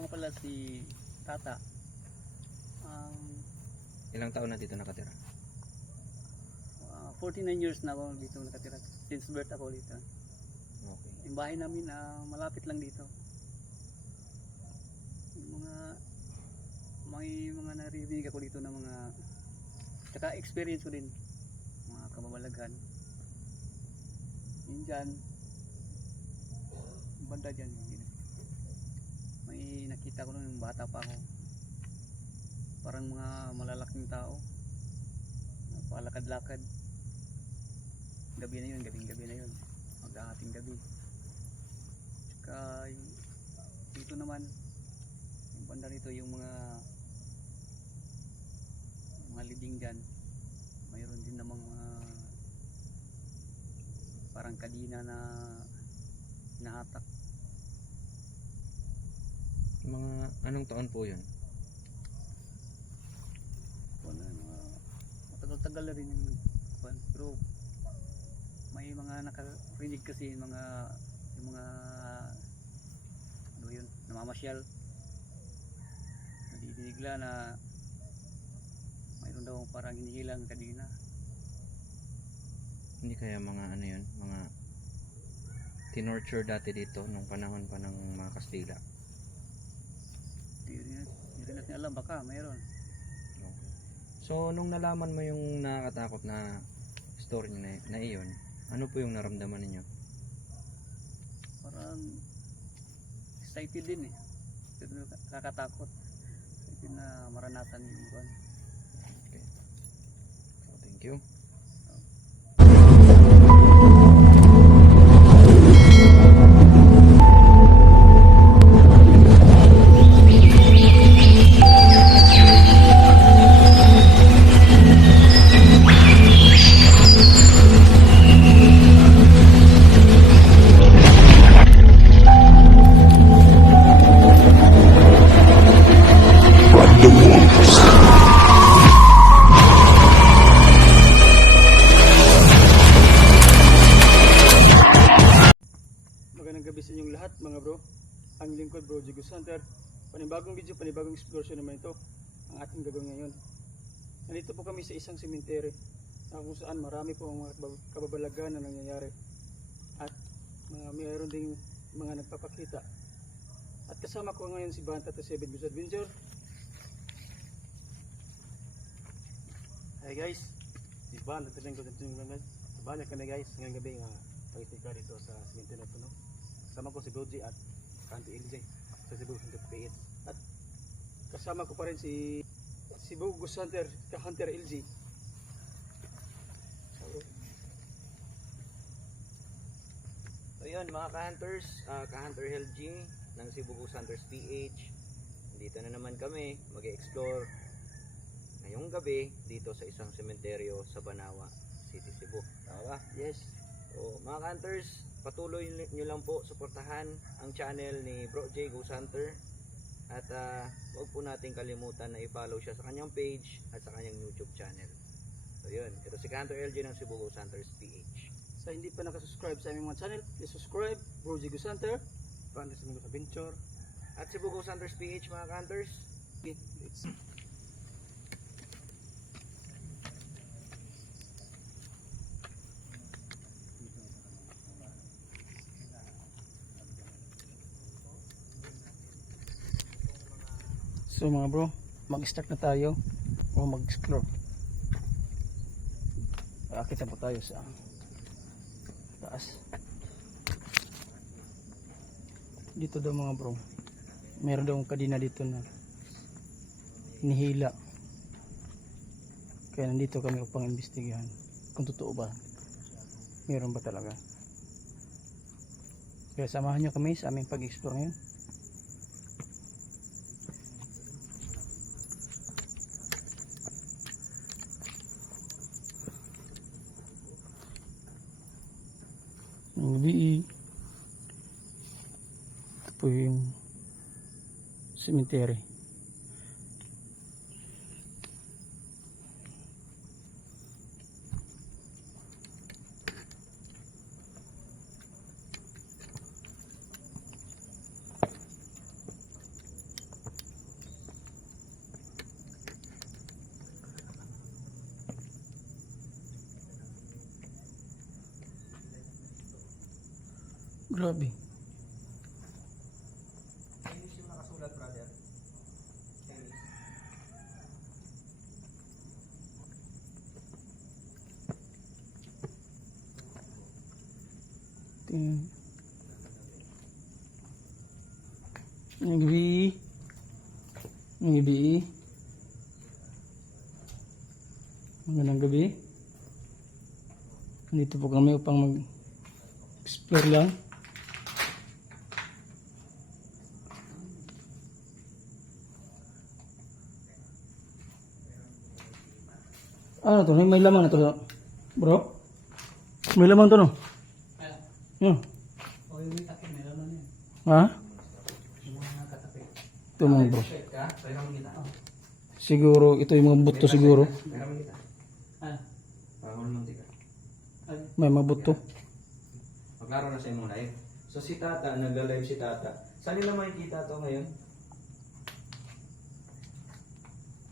Ako nga pala si Tata. Ilang taon na dito nakatira? 49 years na ako dito nakatira. Since birth ako dito. Okay. Yung bahay namin malapit lang dito. Yung may mga naririnig ako dito na mga tsaka experience ko din mga kababalaghan. Yun dyan, banda dyan, may nakita ko nung bata pa ako, parang mga malalaking tao palakad-lakad. Gabi na yun, gabing-gabi na yun, mag-ahating gabi. Tsaka dito naman yung banda rito, yung mga libing dyan, mayroon din namang parang kadina na hinahatak. Mga anong taon po yun? Matagal-tagal na rin yung pero may mga nakarinig kasi yung mga ano yun, namamasyal, nadidinig na mayroon daw parang hinihilang kadina. Hindi kaya mga ano yun, mga tinorture dati dito nung panahon pa ng mga Kastila? Hindi rin natin alam, baka mayroon. Okay. So nung nalaman mo yung nakakatakot na story na iyon, ano po yung naramdaman ninyo? Parang excited din eh, pero nakakatakot, excited na maranasan yung buwan. Okay. So thank you. Magandang gabi sa inyong lahat mga bro. Ang lingkod bro Jigo Hunter. Panibagong video, panibagong exploration naman ito ang ating gagawin ngayon. Nandito po kami sa isang cemetery na kung saan marami po mga kababalagan na nangyayari at mayroon ding mga nagpapakita. At kasama ko ngayon si Banta to 7 News Adventure. Hey guys, si Ban, nagtaling ko dito yung guys. Banyak kami guys, ngayong gabi nga pag-istika dito sa cemetery na ito, no? Kasama ko si Goji at Kanti LJ sa Cebu Hunter PH. At kasama ko pa rin si Bugus Hunter, Hunter LG. So yun mga ka-hunters, ka-hunter LG ng Cebu Hunters PH. Dito na naman kami mag-explore ngayong gabi dito sa isang sementeryo sa Banawa City, Cebu. Tama ba? Yes. So mga ka-hunters, patuloy nyo lang po suportahan ang channel ni Bro J Ghost Hunter. At huwag po natin kalimutan na i-follow siya sa kanyang page at sa kanyang YouTube channel. So yun, ito si Hunter LG ng Cebu Ghost Hunters PH. Sa hindi pa nakasubscribe sa aming mga channel, please subscribe. Bro Jigo Hunter. Ban sa mga adventure. At Cebu Ghost Hunters PH mga ka-hunters. It's So mga bro, mag-start na tayo o mag-explore. Akit na po tayo sa taas. Dito daw mga bro, meron daw kadina dito na hinihila. Kaya nandito kami upang imbestigahan kung totoo ba, meron ba talaga. Kaya samahan nyo kami sa aming pag-explore ngayon. Ang gabi, ito po yung cemetery. Grabe. Chinese yung nakasulat, brother. Chinese. Tingnan. Ang gabi. Ang gabi. Magandang gabi. Dito po kami upang mag-explore lang. Ano to? May laman na to, bro? May laman to, no? Yun. Ha? Ito mga bro. Siguro, ito yung mga buto siguro. May mga buto. Maglaro na sa imong live. So si Tata, nagla-live si Tata. Saan nila makikita to ngayon?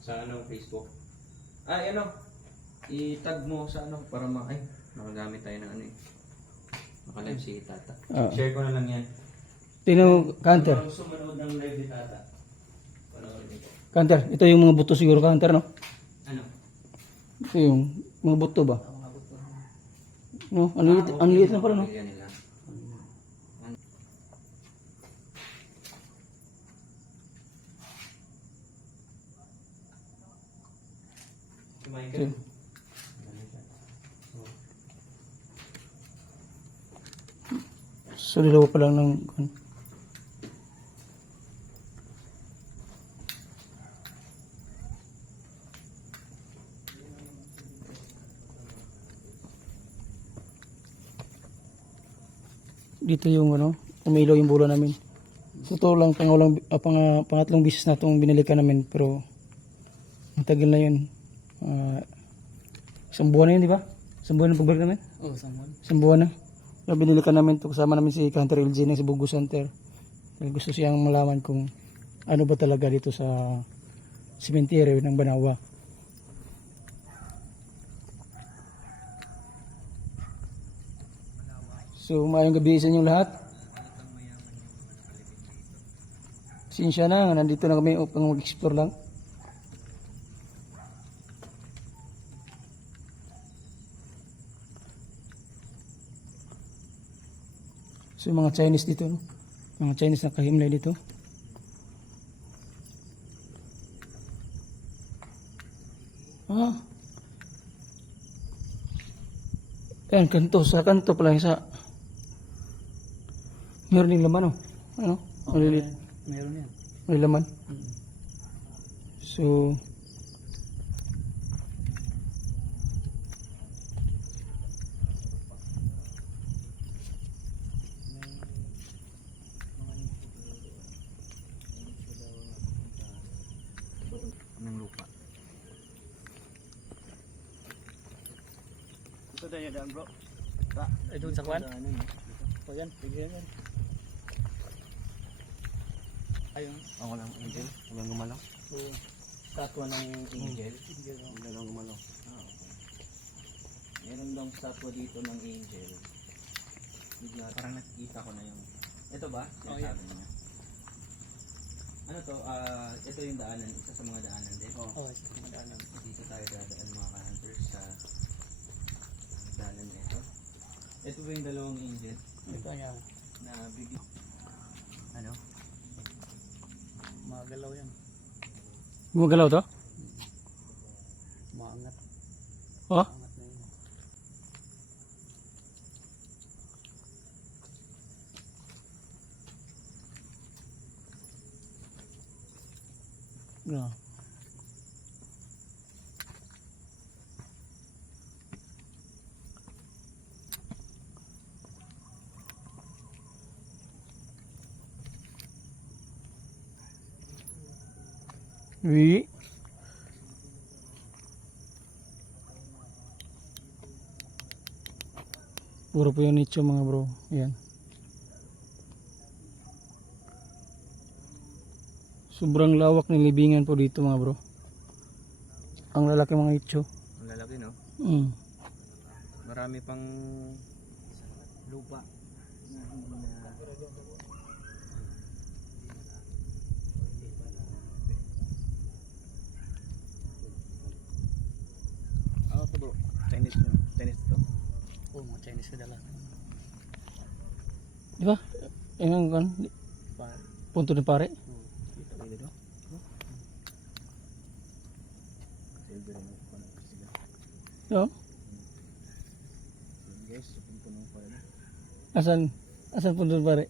Sa anong Facebook? Ano? I-tag mo sa ano para nakagamit tayo ng ano eh. Naka-live si Tata. Share ko na lang yan. Tino, Canter. Kung gusto manood ng live ni Tata, panoorin nito. Canter, ito yung mga buto siguro, Canter, no? Ano? Ito yung mga buto ba? No, ang liit na pala, no? Yan nila. Si Michael. So, dalawa pa lang ng... Dito yung ano, umilaw yung bola namin. So, ito lang pangatlong bisis na itong binalikan namin, pero matagal na yun. Isang buwan na yun, di ba? Isang buwan na pagbalik namin? Oo, isang buwan na. Kaya binilikan namin ito, kasama namin si Hunter LG ng Cebu Center. Dahil gusto siyang malaman kung ano ba talaga dito sa cemetery ng Banawa. So, mayong gabi sa inyong lahat. Sinsya na, nandito na kami upang mag-explore lang. So, mga Chinese dito, no? Mga Chinese na kahimlay dito. Ayan, kanto. Sa kanto pala isa. Meron din laman, oh. Ano? Maliliit. Meron yan. May laman. So, Ng lupa. Ito tayo daan bro. ay doon sa kwan? O yan, bigyan yan. Ayun. Ako lang angel. Walang gumalaw. So, statwa ng angel. Walang gumalaw. Meron daw statwa dito ng angel. Bigla parang nakikita ko na yung... Ito ba? Sinasabi niya. Ano to? Ito yung daanan. Isa sa mga daanan din. Oo, isa sa mga daanan. Dito tayo dadaan mga ka-hunters sa daanan na ito. Ito ba yung dalawang angel Ito yan. na bigla... Ano? Magalaw yan. Gumagalaw to? Maangat. Oh? Maangat na yun. No. Oui. Puro po yung nicho mga bro. Ayan. Sobrang lawak ng libingan po dito mga bro. Ang lalaki mga nicho. Ang lalaki no? Mm. Marami pang lupa. Ano to bro? Chinese to. Oh, mga Chinese na dala. Di ba? Yung kan, punto ni pare. Kita kayo dito. Silver na sila. No? Guys, punto ng pala. Asan punto ni pare?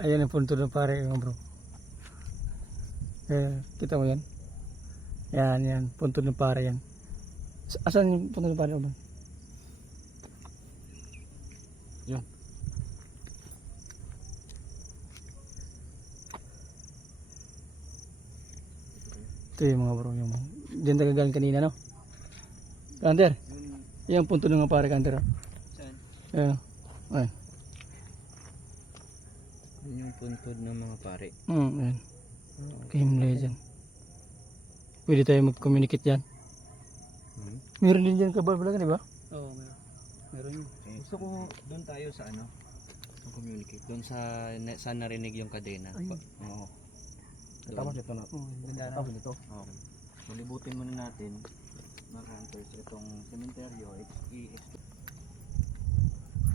Ayan ang punto ng pare mga bro. Kita mo yan? Yan, punto ng pare yan. Asan yung punto ng pare? Yun. Ito yung mga bro, yung diyan tayo galing kanina, no? Kanter, yung punto ng mga pare, Kanter. Saan? Ayan. Ayan. Yun yung puntod ng mga pare. Ayan. Game Legend. Pwede tayo mag-communicate dyan. Meron din dyan kabal-balagan, di ba? Oo, meron yun. Gusto ko doon tayo sa ano, sa communicate. Doon sa saan narinig yung kadena. Oo. Tapos ito na. Ganda Tapos ito. Okay. Malibutin muna natin mga hunters itong cementerio.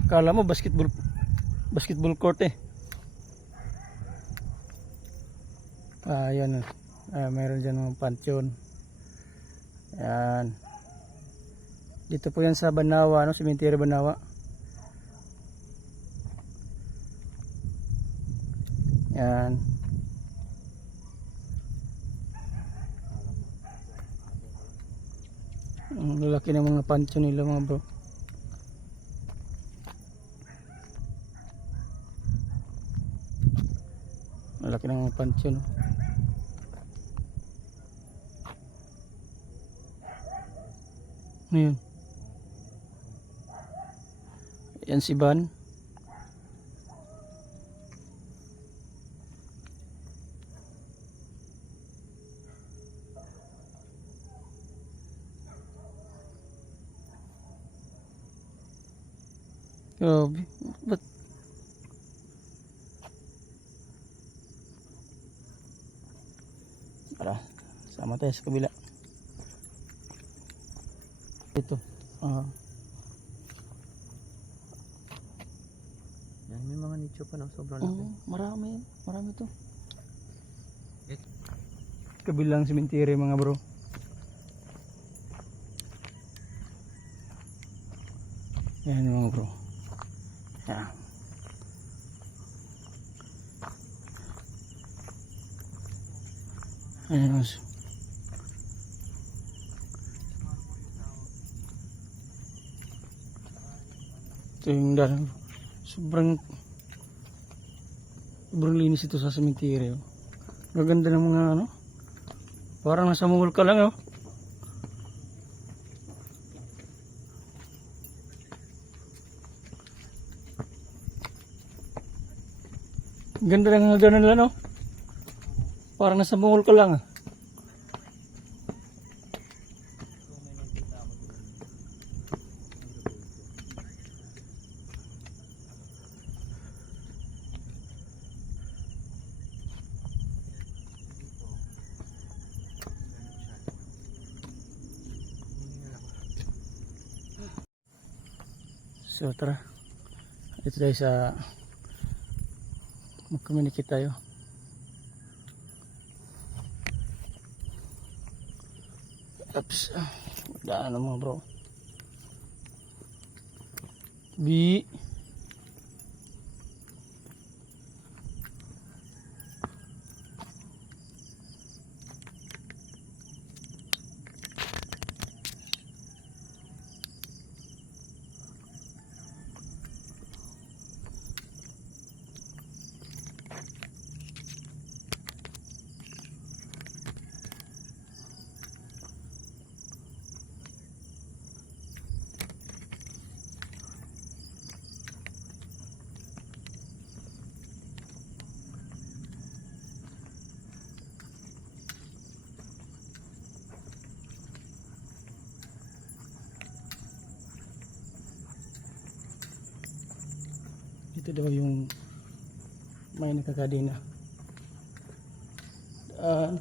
Kala mo basketball court eh. Ayan. Meron dyan mga pansyon. Ayan. Dito po yan sa Banawa, no? Cementerio Banawa. Ayan. Ang lalaki ng mga pansyon nila mga bro. Malaki ng mga pansyon, no? Ano yun? Yan si Van. Grabe. Ba't? Tara, sama tayo sa kabila. Ito. Yan, may mga nicho pa ng sobrang laki. Marami to. Kabilang cemetery mga bro. Yan mga bro. Yan. Ayan mas. Ito yung dalang. Sobrang linis ito sa cemetery. Gaganda ng mga ano. Parang nasa mall ka lang, oh. Ganda ng hagdanan nila, no? Parang nasa mall ka lang, ah. So tara, ito tayo sa mag-communicate tayo. Oops, daan mo bro. B. Ito daw yung may nakakadena. Ang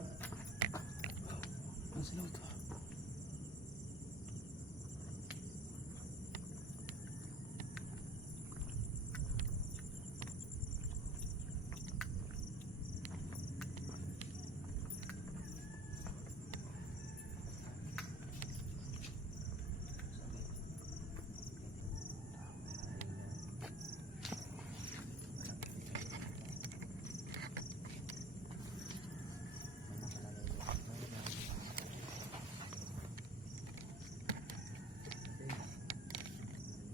sila ito.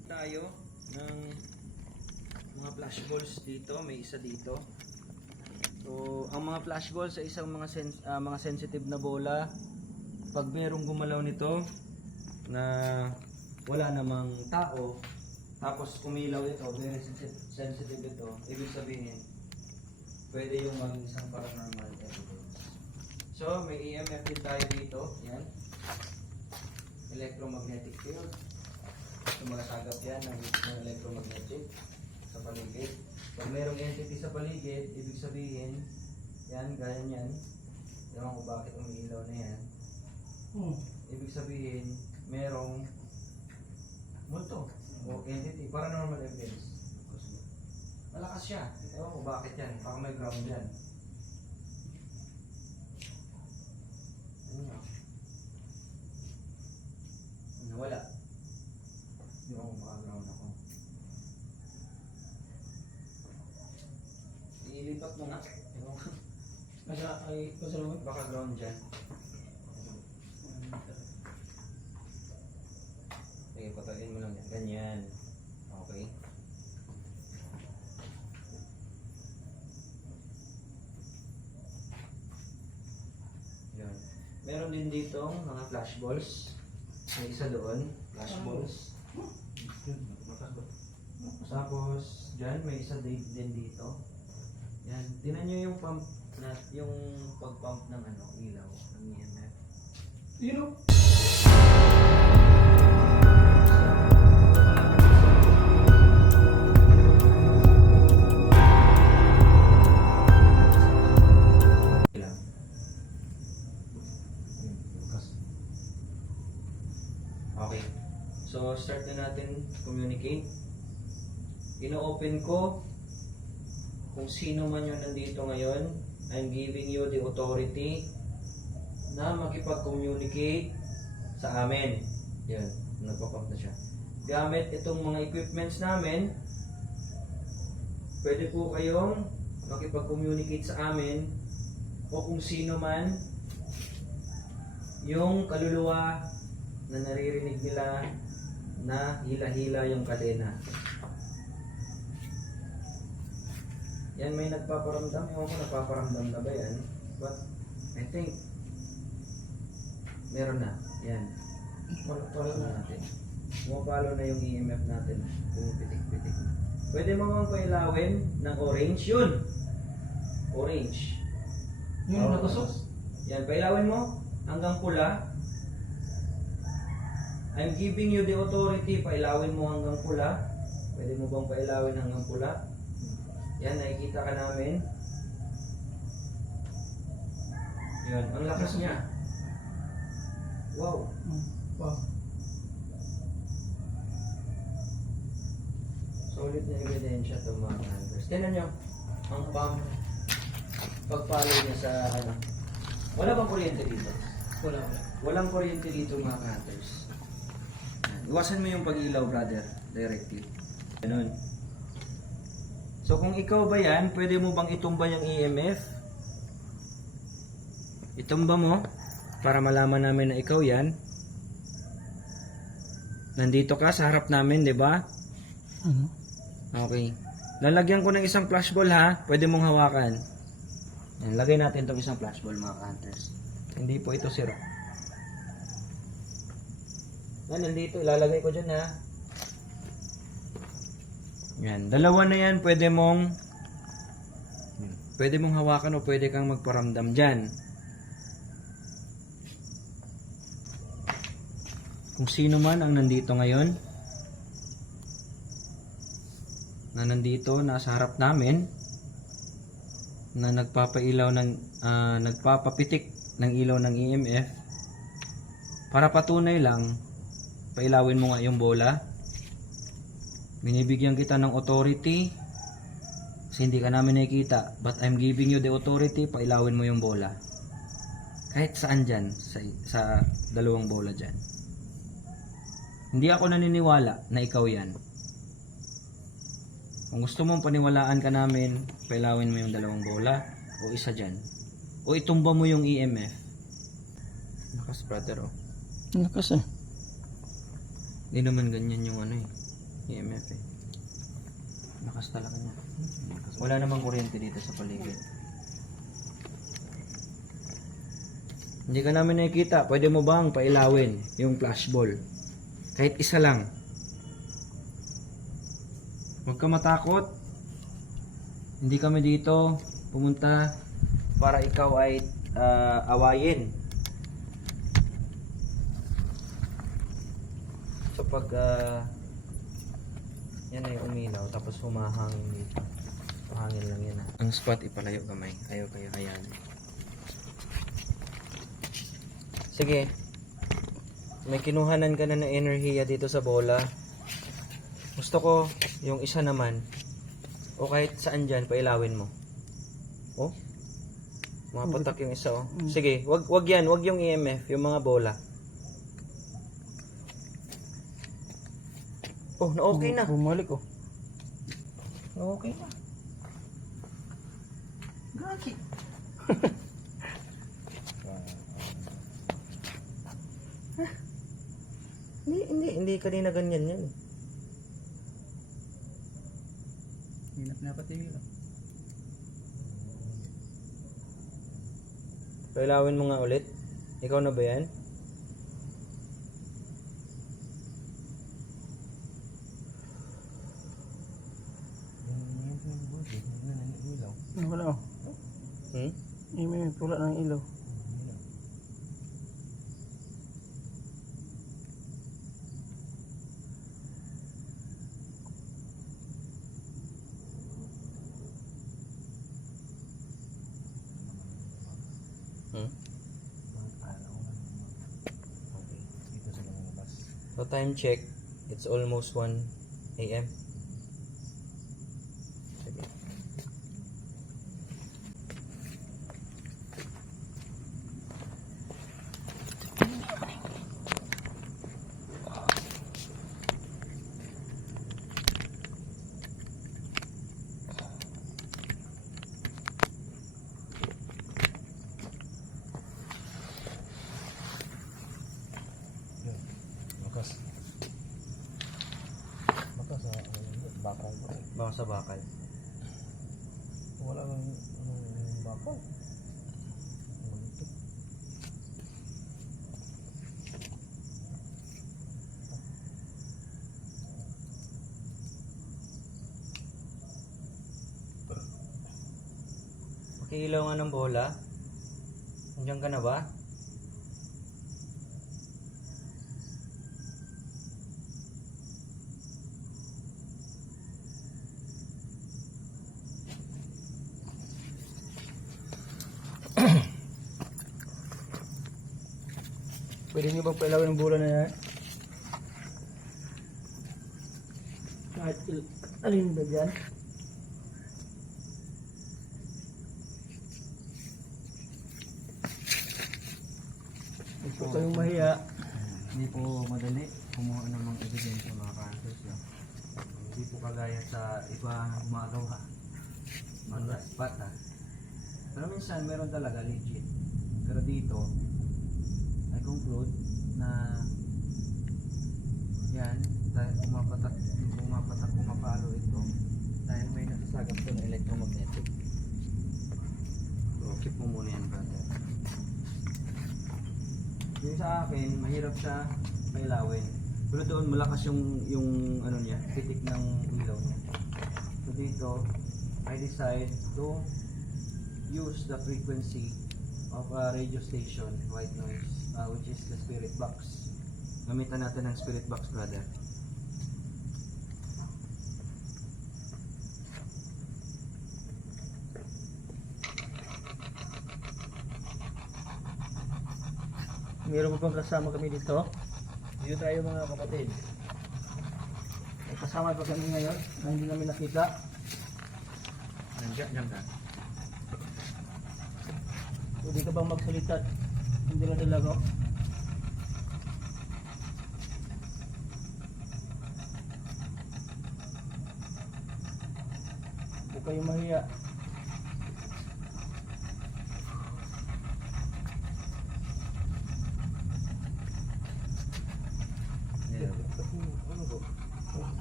Tayo ng mga flash balls dito, may isa dito. So, ang mga flash balls sa isang mga sensitive na bola, pag mayroong gumalaw nito na wala namang tao, tapos umilaw ito, very sensitive ito, ibig sabihin, pwede yung maging isang paranormal evidence. So, may EMF din tayo dito, yan. Electromagnetic field. Sumasagap yan ng electromagnetic sa paligid. Pag mayroong entity sa paligid, ibig sabihin, yan, gaya yan. Ewan ko bakit umiilaw na yan. Ibig sabihin, merong multo o entity, paranormal evidence. Malakas siya. Ewan ko bakit yan. Baka may ground yan. Ano nga? Nawala. Hindi ako makaground ako. Ilipat mo nga. Baka ground dyan. Sige, patayin mo lang yan. Ganyan. Okay. Yan. Meron din dito mga flash balls. May isa doon. Flash balls. Tapos, dyan, may isa din dito. Yan. Tinan nyo yung pump na, yung pag-pump ng ano, ilaw, ng EMF. You know? Ilaw. Okay. So, start na natin communicate. Ino-open ko kung sino man yung nandito ngayon. I'm giving you the authority na makipag-communicate sa amin. Yan, nagpapump na siya. Gamit itong mga equipments namin, pwede po kayong makipag-communicate sa amin o kung sino man yung kaluluwa na naririnig nila na hila-hila yung kadena. Yan, may nagpaparamdam. Ewan ko nagpaparamdam na ba yan? But I think meron na. Yan. Follow na natin. Pumapalo na yung EMF natin. Pumipitik-pitik na. Pwede mo bang pailawin ng orange? Yun! Orange. Yun, natusok? Yan, pailawin mo hanggang pula. I'm giving you the authority. Pailawin mo hanggang pula. Pwede mo bang pailawin hanggang pula? Yan, nakikita ka namin. Yan, ang lakas niya. Wow. Wow. Solid na ebidensya ito mga hunters. Tignan nyo, ang pump, pagpalo niya sa ano. Wala bang kuryente dito? Wala. Walang kuryente dito mga hunters. Iwasan mo yung pag-ilaw, brother. Directive. Ganun. So kung ikaw ba yan, pwede mo bang itumba yung EMF? Itumba mo para malaman namin na ikaw yan. Nandito ka sa harap namin, di ba? Okay. Lalagyan ko ng isang flashball ha. Pwede mong hawakan. Yan, lagay natin itong isang flashball mga hunters. Hindi po ito sira. Yan, nandito. Ilalagay ko dyan ha. Yan, dalawa na yan, pwede mong hawakan o pwede kang magparamdam dyan. Kung sino man ang nandito ngayon, na nandito, nasa harap namin, na nagpapailaw ng, nagpapapitik ng ilaw ng EMF. Para patunay lang, pailawin mo nga yung bola. Binibigyan kita ng authority, kasi hindi ka namin nakikita, but I'm giving you the authority, pailawin mo yung bola. Kahit saan dyan, sa dalawang bola dyan. Hindi ako naniniwala na ikaw yan. Kung gusto mong paniwalaan ka namin, pailawin mo yung dalawang bola, o isa dyan. O itumba mo yung EMF. Lakas brother, oh. Lakas eh. Hindi naman ganyan yung ano eh, EMF eh. Lakas talaga niya. Wala namang kuryente dito sa paligid. Hindi ka namin nakikita. Pwede mo bang pailawin yung flashball? Kahit isa lang. Huwag ka matakot. Hindi kami dito pumunta para ikaw ay awayin. Kapag yan ay uminaw tapos humahangin dito. Hangin lang yan. Ang spot ipalayo kamay. Ayaw kayo hayaan. Sige. May kinuhanan ka na ng enerhiya dito sa bola. Gusto ko yung isa naman o kahit saan dyan pailawin mo. Oh. Mapatak yung isa oh. Sige, wag yan, wag yung EMF, yung mga bola. Oh, na okay na. Bumalik oh. Na okay na. Gagi. Hindi kanina ganyan yan. Hinap na pati yun. Pailawin mo nga ulit. Ikaw na ba yan? Wala oh. Hmm? May pula ng ilaw. Hmm? Dito sila lumabas. So time check, it's almost 1 AM. Sige. Bakas. Bakas sa bakal. Baka sa bakal. Wala nang bakal. Pakiilaw nga ng bola. Nandiyan ka na ba? Pwede nyo bang pailawin ng bola na yan? Kahit alin ba dyan? Huwag po kayong mahiya. Hindi po madali kumuha ng mga ebidensya mga kasos. Hindi po kagaya sa iba gumagawa. Mag-spot ha. Pero minsan meron talaga legit. Pero dito, I conclude na yan, dahil pumapalo ito, dahil may nasasagap ito na electromagnetic. So, keep mo muna yan, brother. Yung sa akin, mahirap siya pailawin. Pero doon malakas yung ano niya, titik ng ilaw niya. So dito, I decide to use the frequency of a radio station, white noise, which is the spirit box. Gamitan natin ng spirit box, brother. Meron pa pang kasama kami dito. Dito tayo mga kapatid. May kasama pa kami ngayon na hindi namin nakita. Nandiyan ka. Pwede ka bang magsalita? Hindi na talaga. Huwag kayong mahiya.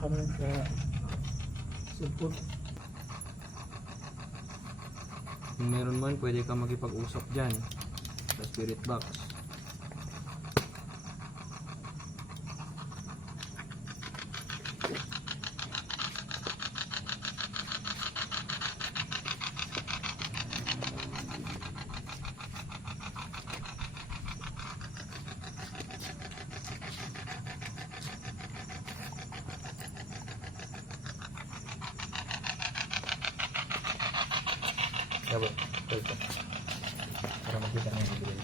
Ano sa cellphone? Kung meron man, pwede ka makipag-usap dyan sa spirit box. Dapat, para makita mo yung video.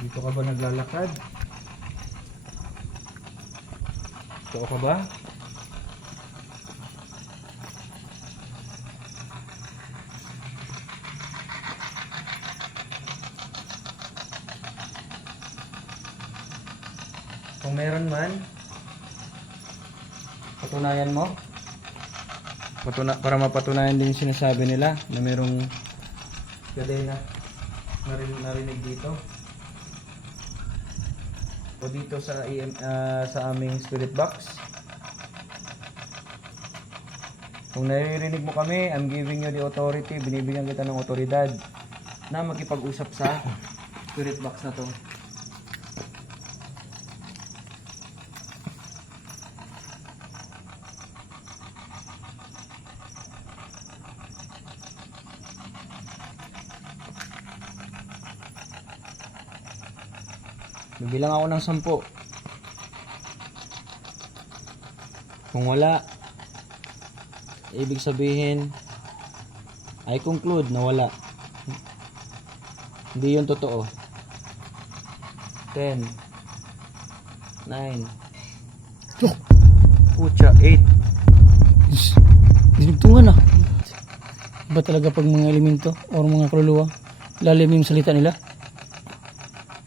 Dito ka ba naglalakad? Totoo ka ba? Kung meron man, patunayan mo. Para mapatunayan din yung sinasabi nila na merong kadena narinig dito. O dito sa sa aming spirit box. Kung naririnig mo kami, I'm giving you the authority, binibigyan kita ng otoridad na makipag-usap sa spirit box na to. Bibilang ako ng 10. Kung wala, ibig sabihin, I conclude na wala. Hindi yun totoo. 10, 9, Pucha, 8. Dinugtungan ah. Iba talaga pag mga elemento o mga kaluluwa, lalim yung salita nila.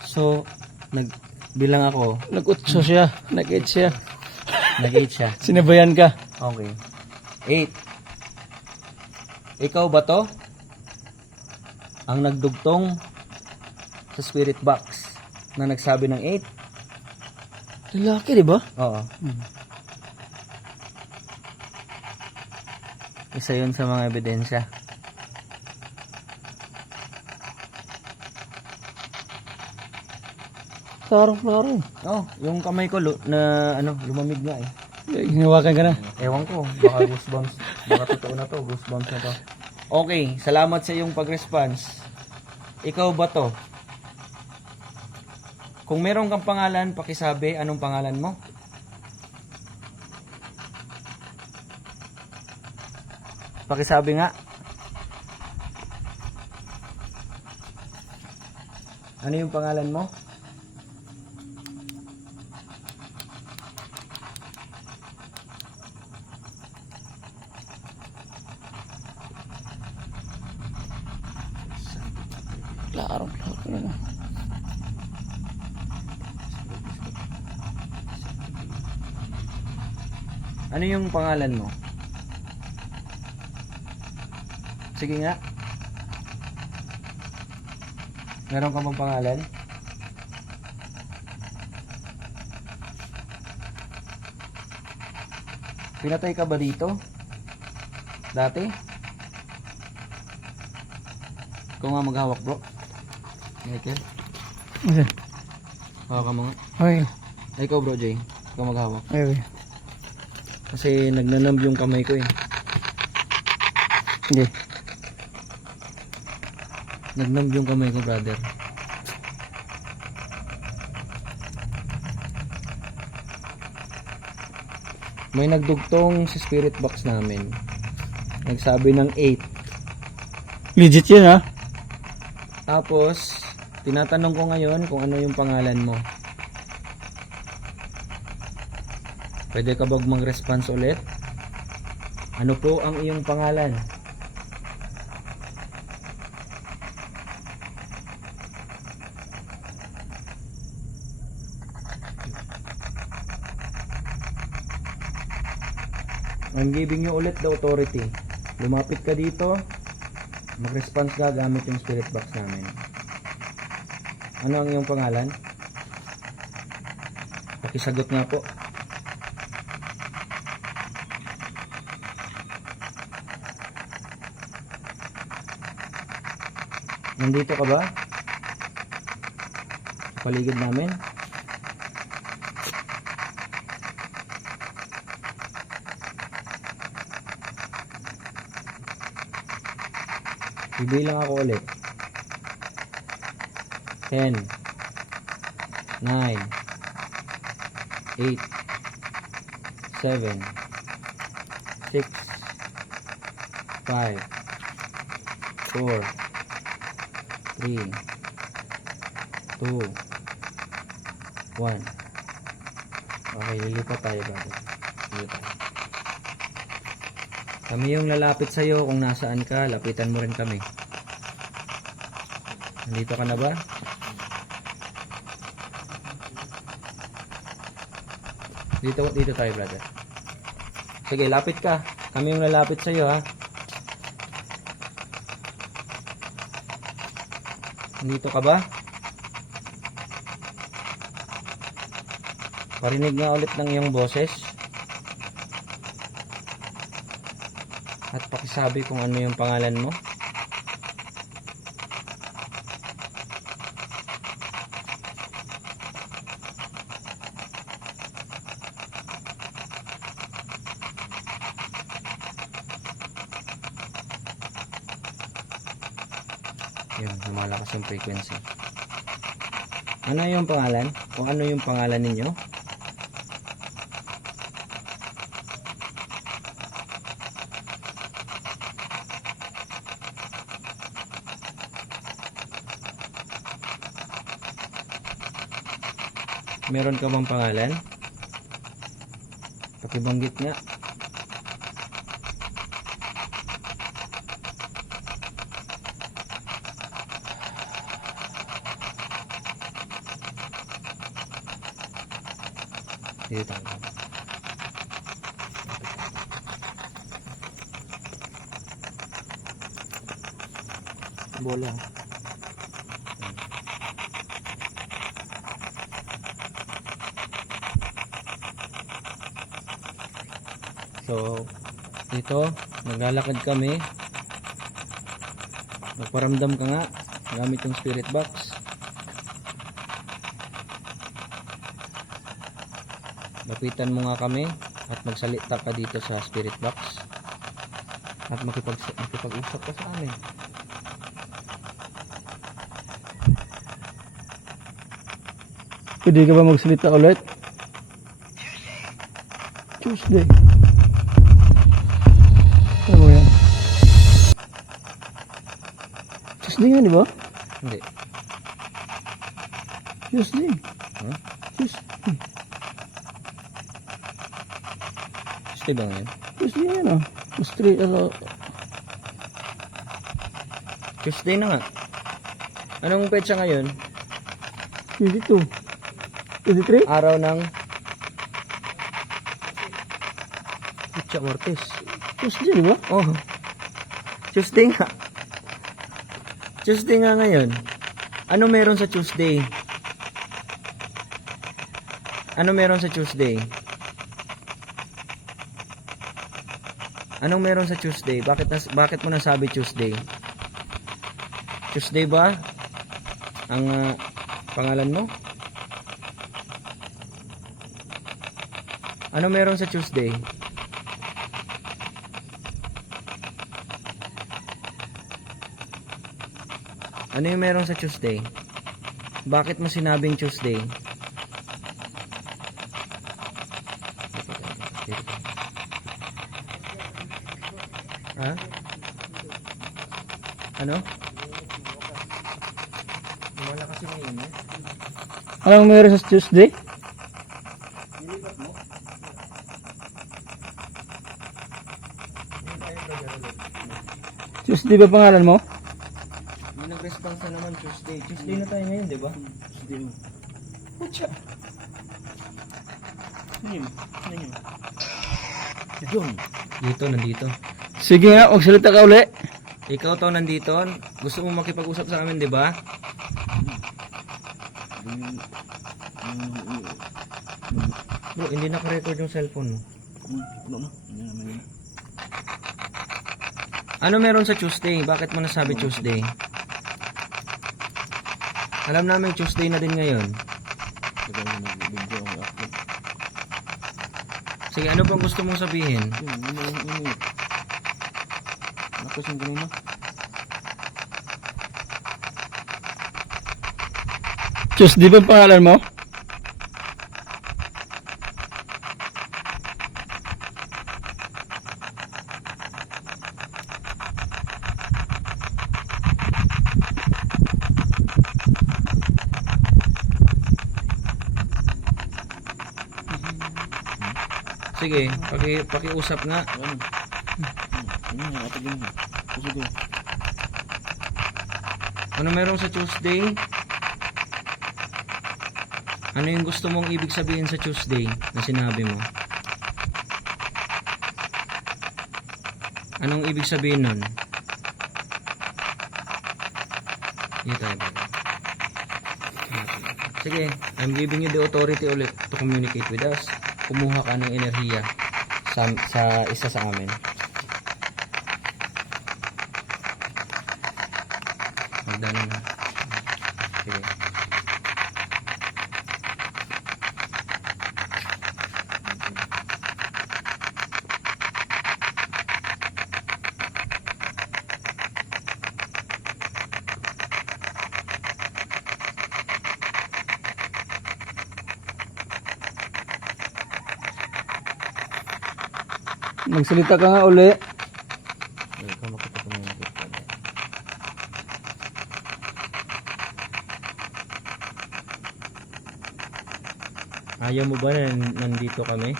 So, nagbilang ako. Nag-utso siya, nag-8 siya. Nag-8 siya. Sinabayan ka. Okay. 8. Ikaw ba to? Ang nagdugtong sa spirit box na nagsabi ng 8? Lalaki, di ba? Oo. Isa yun sa mga ebidensya. Klaro-klaro. Oh, yung kamay ko na lumamig nga eh. Hinawakan ka na. Ewan ko, baka goosebumps. Baka totoo na to, goosebumps na to. Okay, salamat sa iyong pag-response. Ikaw ba to? Kung meron kang pangalan, pakisabi anong pangalan mo. Pakisabi nga. Ano yung pangalan mo? Klaro-klaro na. Ano yung pangalan mo? Sige nga. Meron ka bang pangalan? Pinatay ka ba dito? Dati? Ikaw nga maghawak, bro. Michael, Okay. hawakan mo nga. Okay. Ay, ikaw, bro, Jay. Ikaw maghawak. Okay. Kasi nagnanamb yung kamay ko eh. Hindi. Nagnamb yung kamay ko, brother. May nagdugtong sa spirit box namin. Nagsabi ng 8. Legit yun ha? Tapos, tinatanong ko ngayon kung ano yung pangalan mo. Pwede ka bang mag-response ulit? Ano po ang iyong pangalan? I'm giving you ulit the authority. Lumapit ka dito, mag-response ka gamit yung spirit box namin. Ano ang iyong pangalan? Pakisagot nga po. Nandito ka ba? Sa paligid namin? Bibilang ako ulit. 10 9 8 7 6 5 4 3 2 1. Okay, lilipat tayo bago. Lilipat. Kami yung lalapit sa'yo kung nasaan ka, lapitan mo rin kami. Nandito ka na ba? Dito tayo, brother. Sige, lapit ka. Kami yung lalapit sa'yo, ha. Nandito ka ba? Parinig nga ulit ng iyong boses. At pakisabi kung ano yung pangalan mo. Yun, lumalakas yung frequency. Ano yung pangalan? Kung ano yung pangalan ninyo? Meron ka bang pangalan? Pakibanggit nga. Dito tayo. Bola. So, dito, naglalakad kami. Magparamdam ka nga gamit yung spirit box. Lapitan mo nga kami at magsalita ka dito sa spirit box. At makipag-usap ka sa amin. Pwede ka ba magsalita ulit? Tuesday. Ano mo yan? Tuesday nga, di ba? Hindi. Tuesday. Huh? Tuesday. Tuesday ba ngayon? Tuesday yan ah. Tuesday, Tuesday na nga. Anong petsa ngayon? 22. 23? Araw ng Petsa Martes. Tuesday, di ba? Oh. Tuesday nga. Tuesday nga ngayon. Ano meron sa Tuesday? Ano meron sa Tuesday? Anong meron sa Tuesday? Bakit mo nasabi Tuesday? Tuesday ba ang pangalan mo? Ano meron sa Tuesday? Ano yung meron sa Tuesday? Bakit mo sinabing Tuesday? Ha? Ano? Malakas kasi ngayon eh. Anong meron sa Tuesday? Nilipat mo? Hindi tayo brother ulit. Tuesday ba pangalan mo? May nag-response na naman Tuesday. Tuesday na tayo ngayon, di ba? Hindi mo. Pucha. Tingin. Tingin. Yun. Dito, nandito. Sige nga, magsalita ka uli. Ikaw to nandito. Gusto mo makipag-usap sa amin, di ba? Bro, hindi naka-record yung cellphone mo. Ano meron sa Tuesday? Bakit mo nasabi Tuesday? Alam namin Tuesday na din ngayon. Sige, ano bang gusto mong sabihin? Tuesday ba pangalan mo? Sige, pakiusap nga. Ano meron sa Tuesday? Ano yung gusto mong ibig sabihin sa Tuesday na sinabi mo? Anong ibig sabihin nun? Dito tayo ba? Sige, I'm giving you the authority ulit to communicate with us. Kumuha ka ng enerhiya sa isa sa amin. Magdano na. Sige. Magsalita ka nga uli. Ikaw makipag-communicate ka. Ayaw mo ba na nandito kami?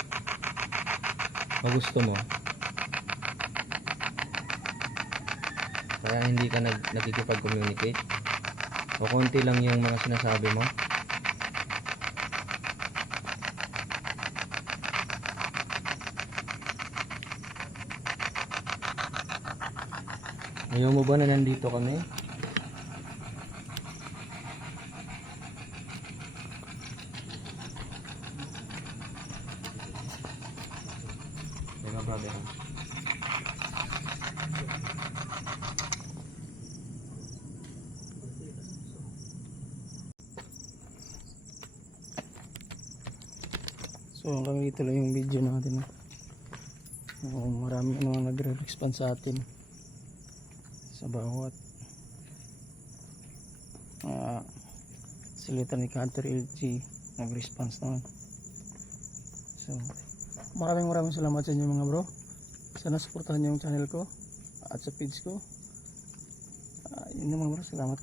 O gusto mo? Kaya hindi ka nakikipag-communicate? O konti lang yung mga sinasabi mo? Ayaw mo ba na nandito kami? Mga brother. So hanggang dito lang yung video natin. Marami nagre-respond sa atin. Sa bawat salita ni Hunter LG, nag-response naman. So maraming salamat sa inyo mga bro. Sana supportahan niyo yung channel ko at sa page ko. Yun naman bro, salamat.